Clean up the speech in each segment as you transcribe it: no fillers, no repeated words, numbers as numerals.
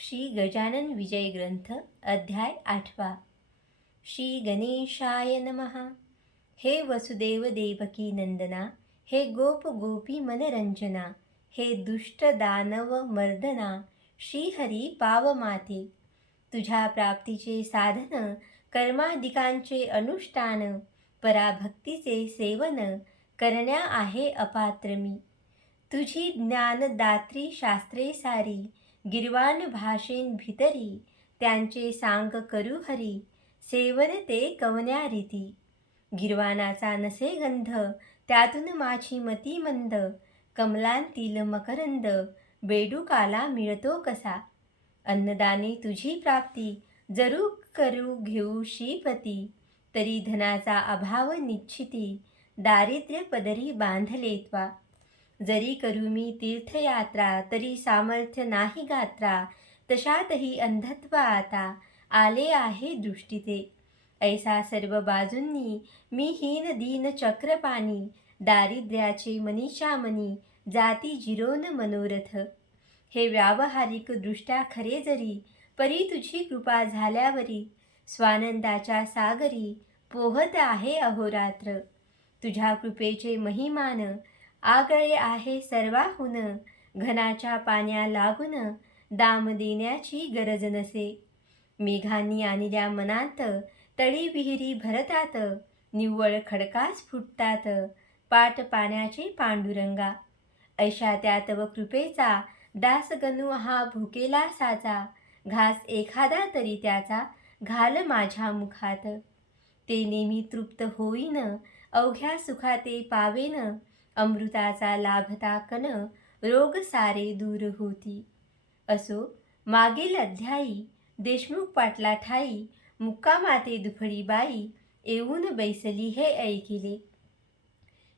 श्री गजानन विजय ग्रंथ अध्याय 8। श्री गणेशाय नमः। हे वसुदेव देवकी नंदना, हे गोप गोपी मनरंजना, हे दुष्ट दानव मर्दना, श्रीहरी पाव माते। तुझ्या प्राप्तीचे साधन, कर्मादिकांचे अनुष्ठान, पराभक्तीचे सेवन करण्या आहे अपात्र मी। तुझी ज्ञानदात्री शास्त्रे सारी, गिरवान भाषेन भितरी, त्यांचे सांग करू हरी, सेवन ते कवन्या रीती। गिरवानाचा नसे गंध, त्यातून माझी मती मंद, कमलांतील मकरंद, बेडूकाला मिळतो कसा। अन्नदाने तुझी प्राप्ती, जरू करू घेऊ श्रीपती, तरी धनाचा अभाव निश्चिती, दारिद्र्य पदरी बांधले त्वा। जरी करू मी तीर्थयात्रा, तरी सामर्थ्य नाही गात्रा, तशातही अंधत्व आता आले आहे दृष्टीते। ऐसा सर्व बाजूंनी मी हीन दीन चक्रपाणी, दारिद्र्याचे मनीषा मनी, जाती जिरोन मनोरथ। हे व्यावहारिक दृष्ट्या खरे जरी, परी तुझी कृपा झाल्यावरी, स्वानंदाच्या सागरी पोहत आहे अहोरात्र। तुझ्या कृपेचे महिमान आगळे आहे सर्वाहून, घनाच्या पाण्या लागून दाम देण्याची गरज नसे। मेघांनी आणल्या मनांत, तळी विहिरी भरतात, निव्वळ खडकाच फुटतात, पाट पाण्याचे पांडुरंगा। ऐशा त्या तव कृपेचा, दासगणू हा भुकेला साचा, घास एखादा तरी त्याचा घाल माझ्या मुखात। ते नेहमी तृप्त होईन, अवघ्या सुखाते पावेन, अमृताचा लाभता कन, रोग सारे दूर होती। असो मागील अध्यायी, देशमुख पाटला ठाई, मुक्कामाते दुफळी बाई, येऊन बैसली हे ऐकिले।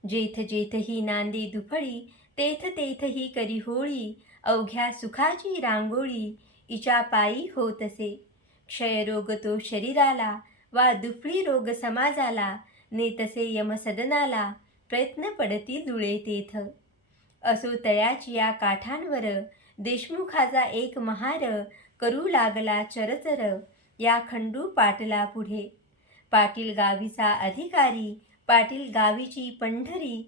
जेथ जेथही नांदे दुफळी, तेथ तेथही करी होळी, अवघ्या सुखाची रांगोळी, इच्या पायी होतसे। क्षयरोग तो शरीराला, वा दुफळी रोग समाजाला, नेतसे यमसदनाला, प्रयत्न पडती दुळे तेथ। असो तळ्याची या काठांवर, देशमुखाचा एक महार, करू लागला चरचर, या खंडू पाटला पुढे। पाटील गावीचा अधिकारी, पाटील गावीची पंढरी,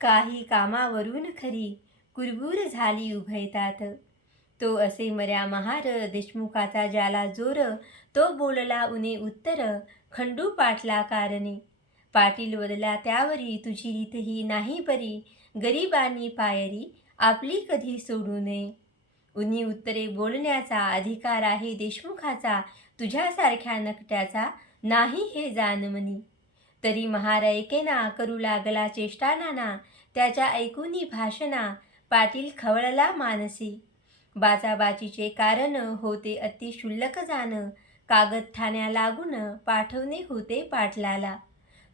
काही कामावरून खरी, कुरबूर झाली उभयतात। तो असे मर्या महार, देशमुखाचा ज्याला जोर, तो बोलला उने उत्तर, खंडू पाटला कारणे। पाटील वदला त्यावरी, तुझी रीत ही नाही परी, गरिबांनी पायरी आपली कधी सोडू नये। उनी उत्तरे बोलण्याचा अधिकार आहे देशमुखाचा, तुझ्यासारख्या नकट्याचा नाही हे जानमनी। तरी महार ऐकेना, करू लागला चेष्टा नाना, त्याच्या ऐकुनी भाषणा, पाटील खवळला मानसी। बाचाबाचीचे कारण होते अति क्षुल्लक जाण, कागद ठाण्या लागून पाठवणे होते पाटलाला।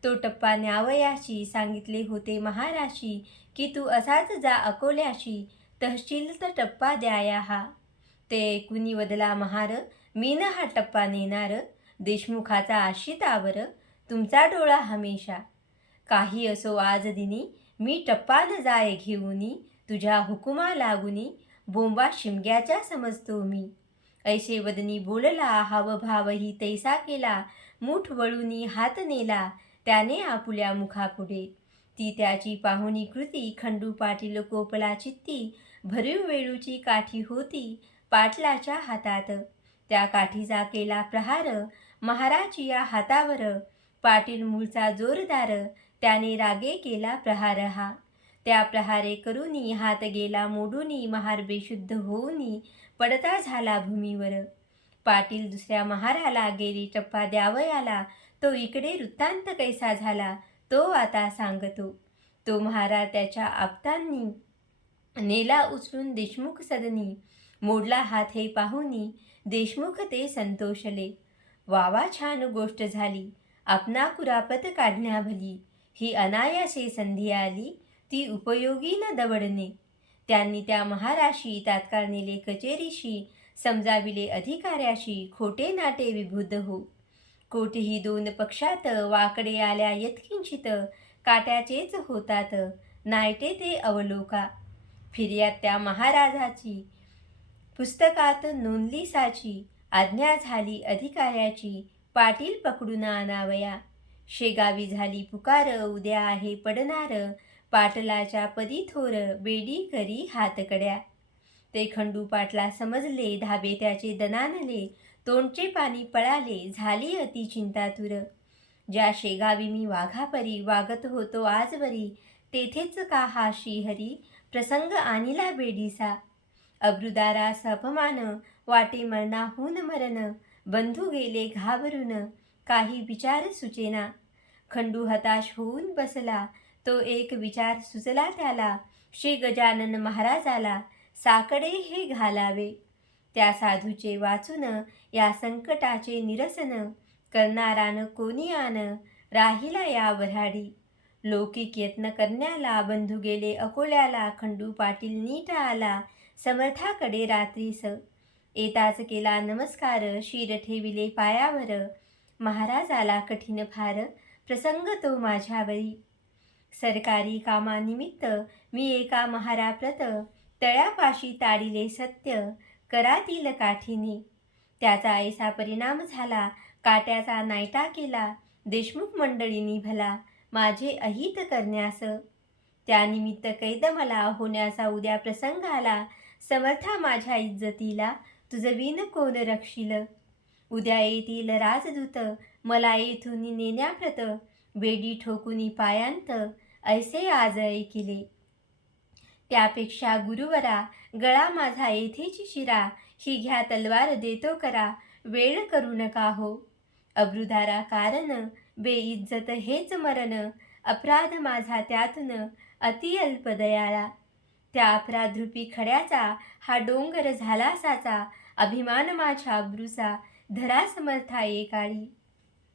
तो टप्पा न्यावयाची सांगितले होते महाराशी, की तू असाच जा अकोल्याशी, तहसीलत टप्पा द्याया हा। ते ऐकुनी वदला महार, मी न हा टप्पा नेणार, देशमुखाचा आश्रितावर तुमचा डोळा हमेशा। काही असो आज दिनी, मी टप्पा न जाय घेऊनी, तुझ्या हुकुमा लागुनी, बोंबा शिमग्याच्या समजतो मी। ऐसे वदनी बोलला, हावभावही तैसा केला, मूठ वळूनी हात नेला, त्याने आपुल्या मुखापुढे। ती त्याची पाहुणी कृती, खंडू पाटील कोपला चित्ती, भरीव वेळूची काठी होती पाटलाच्या हातात। त्या काठीचा केला प्रहार, महाराची या हातावर, पाटील मूळचा जोरदार, त्याने रागे केला प्रहार हा। त्या प्रहारे करूनी हात गेला मोडूनी, महार बेशुद्ध होऊनी पडता झाला भूमीवर। पाटील दुसऱ्या महाराला गेली टप्पा द्यावयाला, तो इकडे वृत्तांत कैसा झाला तो आता सांगतो। तो महारा त्याच्या आप्तांनी नेला उचलून देशमुख सदनी, मोडला हात हे पाहुनी, देशमुख ते संतोषले। वावा छान गोष्ट झाली, आपणा कुरापत काढण्या भली, ही अनायासे संधी आली, ती उपयोगी न दवडणे। त्यांनी त्या महाराशी तात्काळ नेले कचेरीशी, समजाविले अधिकाऱ्याशी, खोटे नाटे विबुद्ध हो। कोठेही दोन पक्षात, वाकडे आल्या यत्किंचित, काट्याचेच होतात, नायटे ते अवलोका। फिर्याद त्या महाराजाची पुस्तकात नोंदली साची, आज्ञा झाली अधिकाऱ्याची, पाटील पकडून आणावया. शेगावी झाली पुकार, उद्या आहे पडणार, पाटलाच्या पदी थोर, बेडी करी हातकड्या. ते खंडू पाटला समजले, धाबे त्याचे दणानले, तोंडचे पाणी पळाले, झाली अति चिंतातुर. ज्या शेगावी मी वाघापरी, वागत होतो आजवरी, तेथेच का हा श्रीहरी, प्रसंग आणिला बेडीसा. अब्रुदारास अपमान, वाटे मरणाहून मरण, बंधू गेले घाबरून, काही विचार सुचेना. खंडू हताश होऊन बसला, तो एक विचार सुचला त्याला, श्री गजानन महाराजाला साकडे हे घालावे. त्या साधूचे वाचून, या संकटाचे निरसन, करणारान कोणी आन, राहिला या वऱ्हाडी. लौकिक यत्न करण्याला, बंधू गेले अकोल्याला, खंडू पाटील नीट आला समर्थाकडे रात्रीस. येताच केला नमस्कार, शिर ठेविले पायावर, महाराजाला कठीण फार, प्रसंग तो माझ्यावरी. सरकारी कामानिमित्त मी एका महाराप्रत, तळ्यापाशी ताडिले सत्य, करातील काठीने. त्याचा ऐसा परिणाम झाला, काट्याचा नायटा केला, देशमुख मंडळींनी भला, माझे अहित करण्यास. त्यानिमित्त कैद मला होण्याचा उद्या प्रसंग आला, समर्था माझ्या इज्जतीला, तुझविन कोण रक्षील. उद्या येतील राजदूत, मला येथून नेण्याप्रत, बेडी ठोकुनी पायांत, ऐसे आज ऐकिले. त्यापेक्षा गुरुवरा, गळा माझा येथेची शिरा, ही घ्या तलवार देतो करा, वेळ करू नका हो. अब्रुदारा कारण, बेइज्जत हेच मरण, अपराध माझा त्यातून, अतिअल्प दयाळा. त्या अपराधरूपी खड्याचा, हा डोंगर झाला साचा, अभिमान माझ्या अब्रूचा, धरा समर्था एकाळी.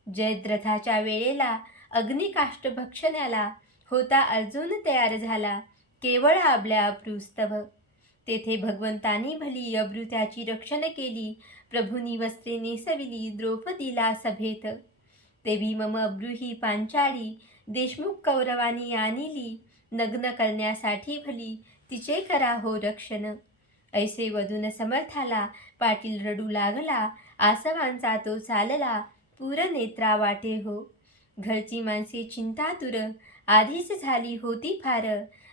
जयद्रथाच्या वेळेला, अग्निकाष्ट भक्षण्याला, होता अर्जुन तयार झाला, केवळ आपल्या अब्रूस्तव. तेथे भगवंतानी भली, अब्रू त्याची रक्षण केली, प्रभूनी वस्त्रे नेसविली, द्रौपदीला सभेत. तेवी मम अब्रू ही पांचाळी, देशमुख कौरवानी आणिली, नग्न करण्यासाठी भली, तिचे करा हो रक्षण. ऐसे वदून समर्थाला, पाटील रडू लागला, आसवांचा तो चालला, पूर नेत्रा वाटे हो. घरची माणसे चिंतातुर, आधीच झाली होती फार,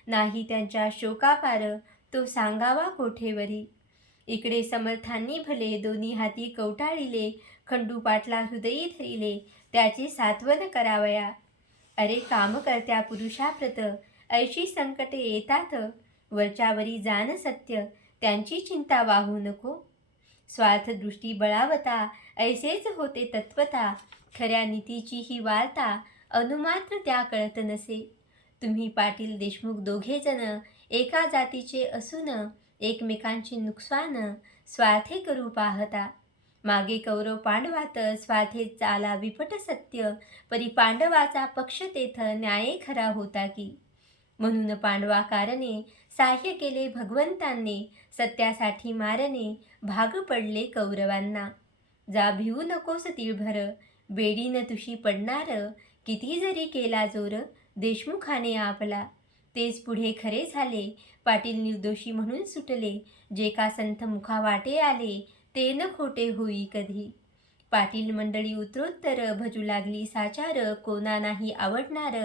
नाही त्यांच्या शोकापार, तो सांगावा कोठेवरी. इकडे समर्थांनी भले, दोन्ही हाती कवटाळिले, खंडू पाटला हृदयी धरिले, त्याचे सात्वन करावया. अरे कामकर्त्या पुरुषाप्रत, ऐशी संकटे येतात, वरच्यावरी जाण सत्य, त्यांची चिंता वाहू नको. स्वार्थदृष्टी बळावता, ऐसेच होते तत्वता, खऱ्या नीतीची ही वार्ता, अनुमात्र त्या कळत नसे. तुम्ही पाटील देशमुख दोघेजण, एका जातीचे असून, एकमेकांचे नुकसान, स्वार्थे करू पाहता. मागे कौरव पांडवात, स्वार्थे चाला विपट सत्य, परी पांडवाचा पक्ष तेथ, न्याय खरा होता की. म्हणून पांडवा कारणे, साह्य केले भगवंतांनी, सत्यासाठी मारणे, भाग पडले कौरवांना. जा भिवू नकोस तीळभर, बेडीन तुशी पडणार, किती जरी केला जोर, देशमुखाने आपला. तेच पुढे खरे झाले, पाटील निर्दोषी म्हणून सुटले, जे का संथ मुखा वाटे आले, ते न खोटे होई कधी. पाटील मंडळी उत्तरोत्तर, भजू लागली साचार, कोणा नाही आवडणार,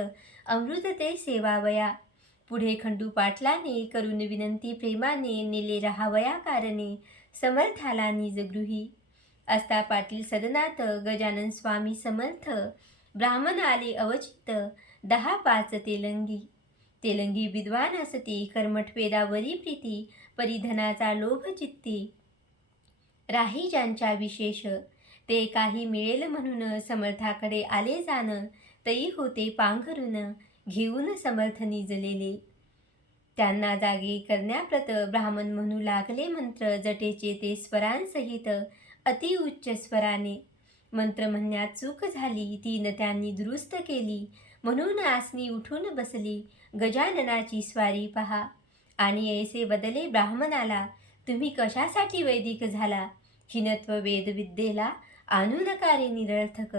अमृत ते सेवावया. पुढे खंडू पाटलाने, करून विनंती प्रेमाने, नेले राहावया कारणे, समर्थाला निजगृही. असता पाटील सदनात, गजानन स्वामी समर्थ, ब्राह्मण आले अवचित, 10-5 तेलंगी. तेलंगी विद्वान असती, कर्मठ वेदावरी प्रीती, परिधनाचा लोभ चित्ती, राही ज्यांच्या विशेष. ते काही मिळेल म्हणून, समर्थाकडे आले जाण, तई होते पांघरून, घेऊन समर्थ निजलेले. त्यांना जागे करण्याप्रत, ब्राह्मण म्हणू लागले मंत्र, जटेचे ते स्वरांसहित, अति उच्च स्वराने. मंत्र म्हणण्यात चूक झाली, तीन त्यांनी दुरुस्त केली, म्हणून आसनी उठून बसली, गजाननाची स्वारी पहा. आणि ऐसे बदले ब्राह्मणाला, तुम्ही कशासाठी वैदिक झाला, हिनत्व वेदविद्येला, आणू नका रे निरर्थक.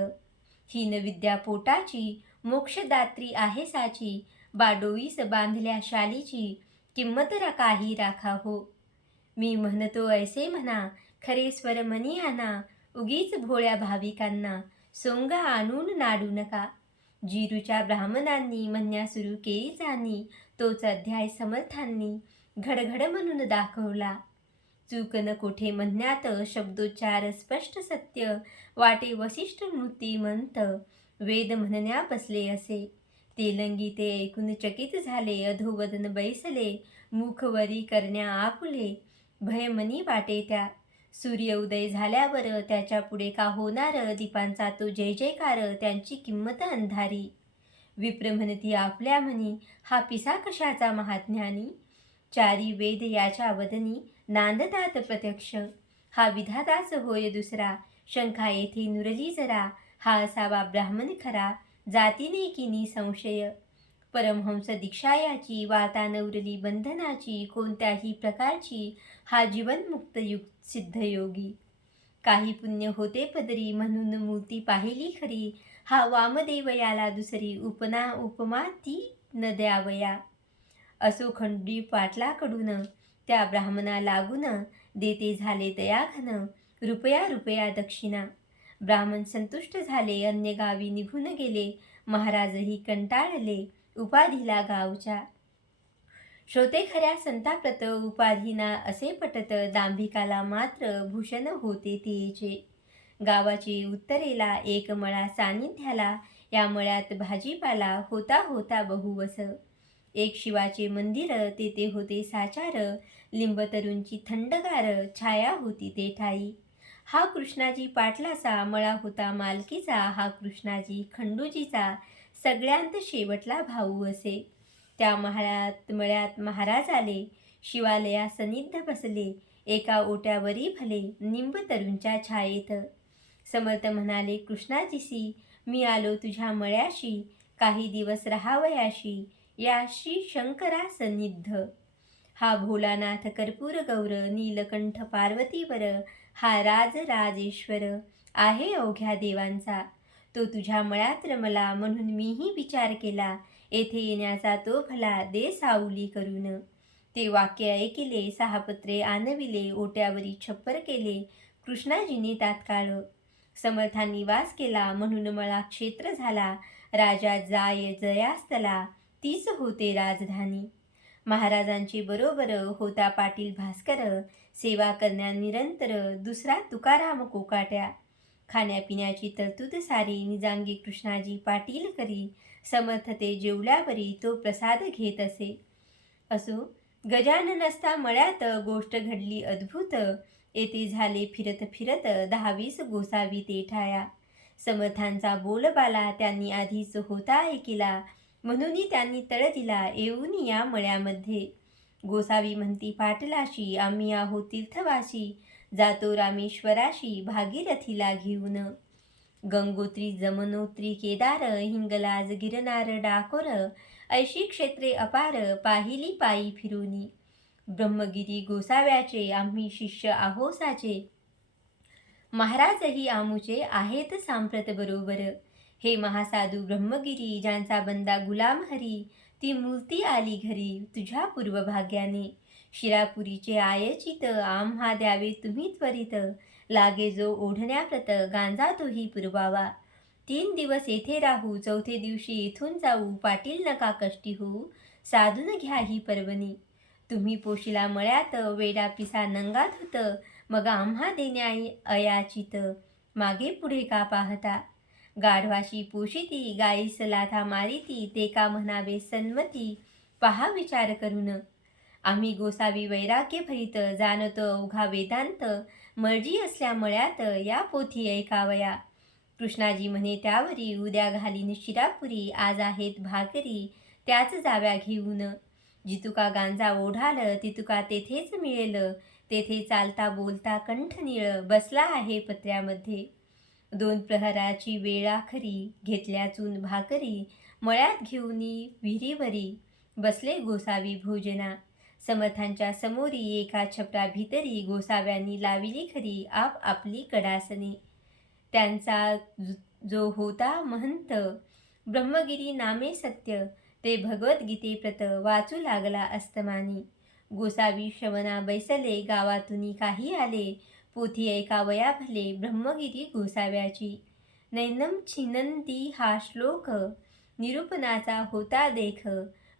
हीन विद्या पोटाची, मोक्षदात्री आहे साची, बाडोईस बांधल्या शालीची, किंमत काही राखा हो. मी म्हणतो ऐसे म्हणा, खरे स्वर मनी आणा, उगीच भोळ्या भाविकांना सोंग आणून नाडू नका. जिरूच्या ब्राह्मणांनी म्हणण्या सुरू केली जाणी, तोच अध्याय समर्थांनी घडघड म्हणून दाखवला. चूक न कोठे म्हणण्यात, शब्दोच्चार स्पष्ट सत्य, वाटे वसिष्ठ मूर्तिमंत, वेद म्हणण्या बसले असे. तेलंगी ते ऐकून चकित झाले, अधोवदन बैसले, मुखवरी करण्या आपुले, भय मनी वाटे त्या. सूर्य उदय झाल्यावर त्याच्या पुढे का होणार, दीपांचा तो जय जयकार, त्यांची किंमत अंधारी. विप्र म्हणती आपल्या म्हणी, हा पिसा कशाचा महाज्ञानी, चारी वेद याच्या वदनी नांदतात प्रत्यक्ष. हा विधाताच होय दुसरा, शंका येथे नुरली जरा, हा असावा ब्राह्मण खरा, जातीने किनी संशय. परमहंस दीक्षा याची, वाता नवरली बंधनाची, कोणत्याही प्रकारची, हा जीवनमुक्त सिद्धयोगी. काही पुण्य होते पदरी, म्हणून मूर्ती पाहिली खरी, हा वामदेव याला दुसरी, उपमा ती न द्यावया. असो खंडी पाटलाकडून, त्या ब्राह्मणा लागून, देते झाले दयाघन, रुपया दक्षिणा. ब्राह्मण संतुष्ट झाले, अन्य गावी निघून गेले, महाराजही कंटाळले, उपाधीला गावच्या. श्रोते खऱ्या संताप्रत, उपाधीना असे पटत, दांभिकाला मात्र भूषण होते तेचे. गावाचे उत्तरेला एक मळा सानिध्याला, या मळ्यात भाजीपाला होता होता बहुवस. एक शिवाचे मंदिर, तेथे होते साचार, लिंबतरूंची थंडगार छाया होती ते ठाई. हा कृष्णाजी पाटलाचा मळा होता मालकीचा, हा कृष्णाजी खंडूजीचा सगळ्यांत शेवटला भाऊ असे. त्या मळ्यात महाराज आले, शिवालया सनिध बसले, एका ओट्यावरी भले, निंबतरूंच्या छायेत. समर्थ म्हणाले कृष्णाजीसी, मी आलो तुझ्या मळ्याशी, काही दिवस राहावयाशी, या श्री शंकरा सन्निध. हा भोलानाथ कर्पूर गौर, नीलकंठ पार्वतीवर, हा राजेश्वर आहे अवघ्या देवांचा. तो तुझ्या मळ्यात रमला, म्हणून मीही विचार केला, येथे येण्याचा तो भला, दे सावली करून. ते वाक्य ऐकिले, 6 पत्रे आणविले, ओट्यावरी छप्पर केले, कृष्णाजीने तात्काळ. समर्थांनी वास केला, म्हणून मळा क्षेत्र झाला, राजा जाय जयास्तला, तीच होते राजधानी. महाराजांचे बरोबर होता पाटील भास्कर, सेवा करण्या निरंतर दुसरा तुकाराम कोकाट्या. खाण्यापिण्याची तरतूद सारी, निजांगी कृष्णाजी पाटील करी, समर्थ ते जेवल्यावरी तो प्रसाद घेत असे. असो गजानन असता मळ्यात, गोष्ट घडली अद्भुत, येथे झाले फिरत फिरत 10-20 गोसावी ते ठाया. समर्थांचा बोलबाला त्यांनी आधीच होता ऐकिला, म्हणून त्यांनी तळ दिला येऊन या मळ्यामध्ये. गोसावी म्हणती पाटलाशी, आम्ही आहोत तीर्थवासी, जातो रामेश्वराशी भागीरथीला घेऊन. गंगोत्री जमनोत्री केदार, हिंगलाज गिरनार डाकोर, ऐशी क्षेत्रे अपार, पाहिली पायी फिरूनी. ब्रह्मगिरी गोसाव्याचे, आम्ही शिष्य आहोसाचे, महाराजही आमुचे आहेत सांप्रत बरोबर. हे महासाधू ब्रह्मगिरी, ज्यांचा बंदा गुलाम हरी, ती मूर्ती आली घरी तुझ्या पूर्वभाग्याने. शिरापुरीचे आयचित, आम्हा द्यावे तुम्ही त्वरित, लागे जो ओढण्याप्रत, गांजा तोही पुरवावा. 3 दिवस येथे राहू, 4थ्या दिवशी येथून जाऊ, पाटील नका कष्टी होऊ, साधून घ्या ही पर्वणी. तुम्ही पोशिला मळ्यात, वेडा पिसा नंगा धुत, मग आम्हा देण्या अयाचित, मागे पुढे का पाहता. गाढवाशी पोशिती, गाईस लाथा मारिती, ते का म्हणावे सन्मती, पहा विचार करून. आम्ही गोसावी वैराग्य भरीत, जाणतो अवघा वेदांत, मर्जी असल्या मळ्यात, या पोथी ऐकावया. कृष्णाजी म्हणे त्यावरी, उद्या घालीन शिरापुरी, आज आहेत भाकरी, त्याच जाव्या घेऊन. जितुका गांजा ओढाल, तितुका तेथेच मिळेल, तेथे चालता बोलता कंठनीळ, बसला आहे पत्र्यामध्ये. 2 प्रहराची वेळा खरी, घेतल्या चून भाकरी, मळ्यात घेऊनी विहिरीवरी, बसले गोसावी भोजना. समर्थांच्या समोरी एका छपरा भितरी, गोसाव्यांनी लाविली खरी आप आपली कडासने. त्यांचा जो होता महंत, ब्रह्मगिरी नामे सत्य, ते भगवद्गीतेप्रत वाचू लागला अस्तमानी. गोसावी श्रवणा बैसले, गावातून काही आले, पोथी ऐकावया भले, ब्रह्मगिरी गोसाव्याची. नैनम छिनंती हा श्लोक, निरूपणाचा होता देख,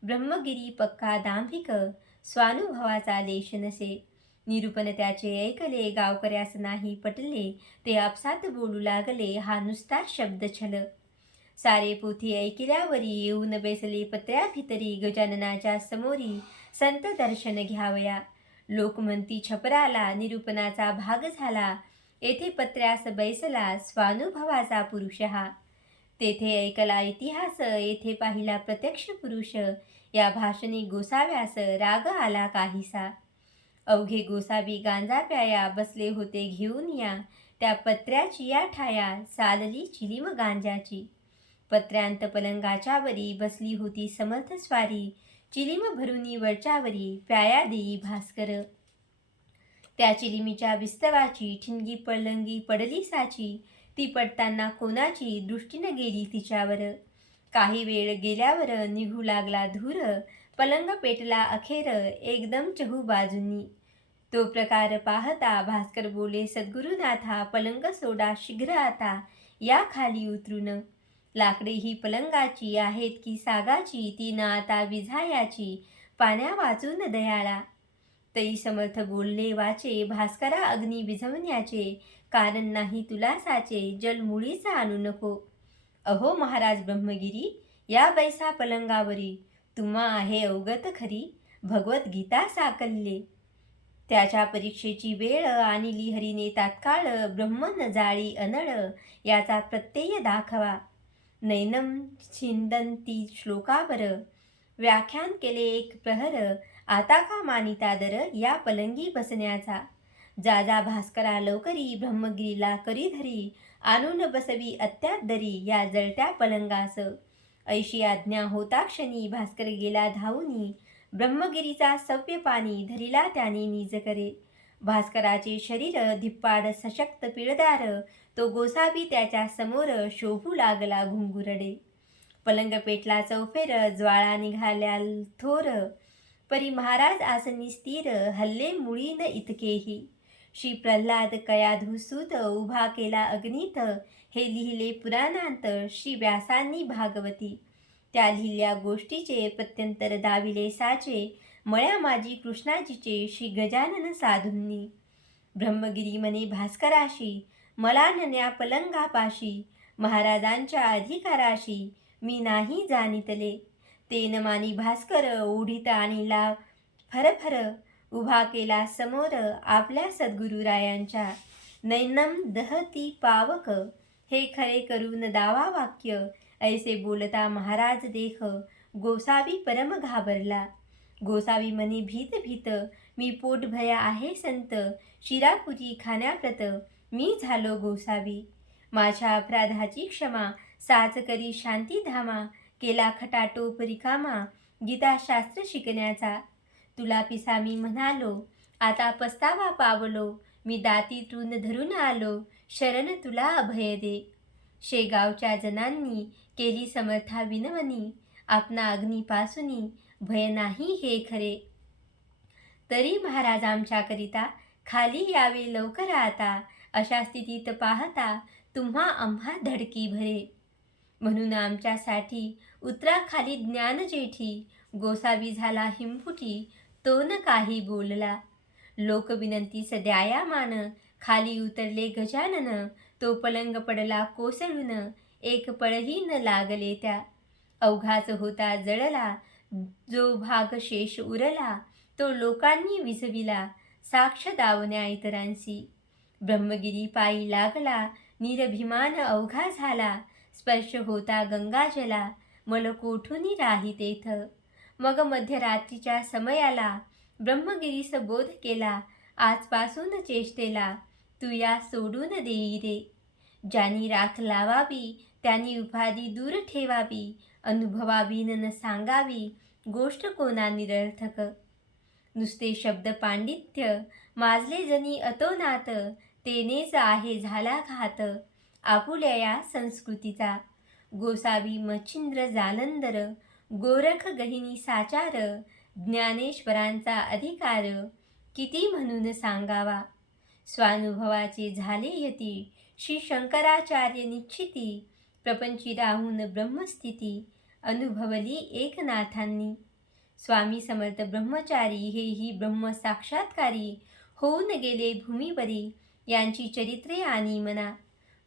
ब्रह्मगिरी पक्का दांभिक, स्वानुभवाचा लेश नसे. निरूपण त्याचे ऐकले, गावकऱ्यास नाही पटले, ते आपसात बोलू लागले, हा नुसता शब्द छल. सारे पोथी ऐकिल्यावरी, येऊन बैसले पत्र्या भितरी, गजाननाच्या समोरी संत दर्शन घ्यावया. लोक म्हणती छपराला, निरूपणाचा भाग झाला, येथे पत्र्यास बैसला, स्वानुभवाचा पुरुष हा. तेथे ऐकला इतिहास, येथे पाहिला प्रत्यक्ष पुरुष, या भाषणी गोसाव्यास राग आला काहीसा. अवघे गोसावी गांजा प्याया, बसले होते घेऊन या, त्या पत्र्याची या ठाया, चालली चिलीम गांजाची. पत्र्यांत पलंगाच्या वरी, बसली होती समर्थ स्वारी, चिलीम भरुनी वरच्यावरी, प्याया देई भास्कर. त्या चिलिमीच्या विस्तवाची, ठिणगी पलंगी पडली साची, ती पडताना कोणाची दृष्टी न गेली तिच्यावर. काही वेळ गेल्यावर निघू लागला धूर, पलंग पेटला अखेर एकदम चहू बाजूंनी. तो प्रकार पाहता भास्कर बोले, सद्गुरुनाथा, पलंग सोडा शीघ्र आता, या खाली उतरून. लाकडे ही पलंगाची आहेत की सागाची, ती ना आता विझायाची, पाण्या वाचून दयाळा. तरी समर्थ बोलले वाचे, भास्करा अग्नी विझवण्याचे, कारण नाही तुला साचे, जल मुळीच आणू नको. अहो महाराज ब्रह्मगिरी, या बैसा पलंगावरी, तुम्हा आहे अवगत खरी, भगवद्गीता साकल्ले. त्याच्या परीक्षेची वेळ आणली हरीने तात्काळ, ब्रह्मन जाळी अनळ, याचा प्रत्यय दाखवा. नैनम छिंदंती श्लोकावर व्याख्यान केले एक प्रहर, आता का मानिता दर, या पलंगी बसण्याचा. जा जा भास्करा लवकरी, ब्रह्मगिरीला करी धरी, आणून बसवी अत्यात दरी, या जळत्या पलंगास. ऐशी आज्ञा होता क्षणी, भास्कर गेला धावूनी, ब्रह्मगिरीचा सव्य पाणी, धरिला त्याने निज करे. भास्कराचे शरीर धिप्पाड सशक्त पिळदार, तो गोसावी त्याच्या समोर, शोभू लागला घुंगुरडे. पलंग पेटला चौफेर, ज्वाळा निघाल्या थोर, परी महाराज आसनी स्थिर, हल्ले मुळी न इतकेही. श्री प्रल्हाद कयाधुसूत, उभा केला अग्नीत, हे लिहिले पुराणांत श्री व्यासांनी भागवती. त्या लिहिल्या गोष्टीचे प्रत्यंतर दाविले साचे, मळ्या माझी कृष्णाजीचे श्री गजानन साधूंनी. ब्रह्मगिरी मने भास्कराशी, मला नन्या पलंगापाशी, महाराजांच्या अधिकाराशी, मी नाही जाणितले. ते न मानी भास्कर, ओढीत आणिला फरफर, उभा केला समोर आपल्या सद्गुरुरायांच्या. नैनम दहती पावक, हे खरे करून दावा वाक्य, ऐसे बोलता महाराज देख, गोसावी परम घाबरला. गोसावी मनी भीत भीत, मी पोट भया आहे संत, शिरापुरी खाण्याप्रत, मी झालो गोसावी. माझ्या अपराधाची क्षमा, साच करी शांती धामा, केला खटाटोप रिकामा, गीताशास्त्र शिकण्याचा. तुला पिसा मी म्हणालो, आता पस्तावा पावलो, मी दातीतून धरून आलो, शरण तुला अभय दे. शेगावच्या जनांनी केली समर्था विनवणी, आपणा अग्नीपासूनी, भय नाही हे खरे. तरी महाराज आमच्याकरिता, खाली यावे लवकर आता, अशा स्थितीत पाहता, तुम्हा आम्हा धडकी भरे. म्हणून आमच्यासाठी उतरा खाली ज्ञान जेठी, गोसावी झाला हिंफुटी, तो न काही बोलला. लोक विनंतीस द्याया मान, खाली उतरले गजानन, तो पलंग पडला कोसळून, एक पळही न लागले त्या. अवघाच होता जळला, जो भाग शेष उरला, तो लोकांनी विझविला, साक्ष दावण्या इतरांसी. ब्रह्मगिरी पायी लागला, निरभिमान अवघा झाला, स्पर्श होता गंगाजला, मल कोठूनी राही तेथ. मग मध्यरात्रीच्या समयाला, ब्रह्मगिरीस बोध केला, आजपासून चेष्टेला, तू या सोडून देई रे. ज्यांनी राख लावावी, त्यांनी उपाधी दूर ठेवावी, अनुभवावी न सांगावी, गोष्ट कोणा निरर्थक. नुसते शब्द पांडित्य, माजले जनी अतोनात, तेनेच आहे झाला घात, आपुल्या या संस्कृतीचा. गोसावी मच्छिंद्र जालंधर, गोरख गहिनी साचार, ज्ञानेश्वरांचा अधिकार किती म्हणून सांगावा. स्वानुभवाचे झाले यती श्री शंकराचार्य निश्चिती. प्रपंची राहून ब्रह्मस्थिती अनुभवली एकनाथांनी. स्वामी समर्थ ब्रह्मचारी हेही ब्रह्म साक्षात्कारी होऊन गेले भूमीवरी. यांची चरित्रे आणि मना.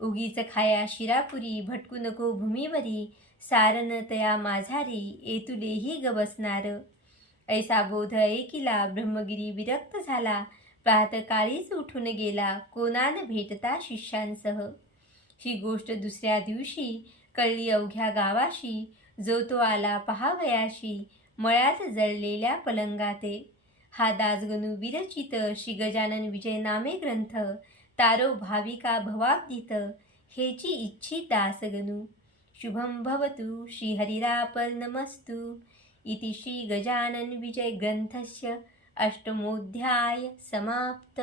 उगीच खाया शिरापुरी भटकू नको भूमीवरी. सारन तया माझारी येतुलेही गवसणार. ऐसा बोध ऐकिला ब्रह्मगिरी विरक्त झाला. प्रातकाळीच उठून गेला कोणान भेटता शिष्यांसह. ही गोष्ट दुसऱ्या दिवशी कळली अवघ्या गावाशी. जो तो आला पहावयाशी मळ्यात जळलेल्या पलंगाते. हा दासगणू विरचित श्री गजानन विजय नामे ग्रंथ. तारो भाविका भवाब्दित हेची इच्छी दासगणू. शुभं भवतु श्रीहरिरापन्नमस्तु इति श्री गजानन विजय ग्रंथस्य अष्टमोऽध्याय समाप्त.